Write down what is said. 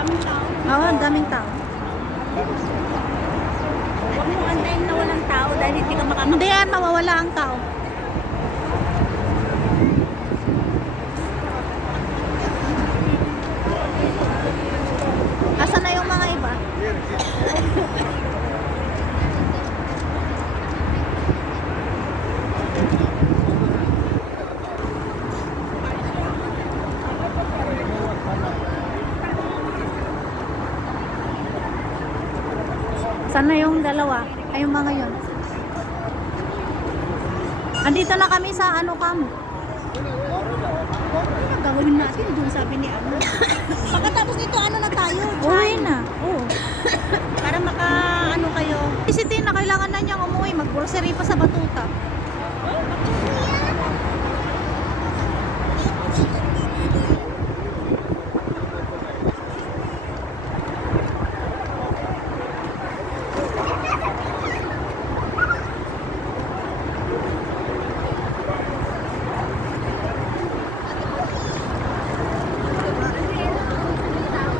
daming tao. Oo, ang daming tao. Huwag mo antayin na walang tao dahil hindi ka makakapag. Hindi yan, mawawala ang tao. Asan na yung mga iba? Saan na yung dalawa? Ay, yung mga yun. Andito na kami sa ano kam. Ano gagawin natin? Doon sabi ni Ano. Pagkatapos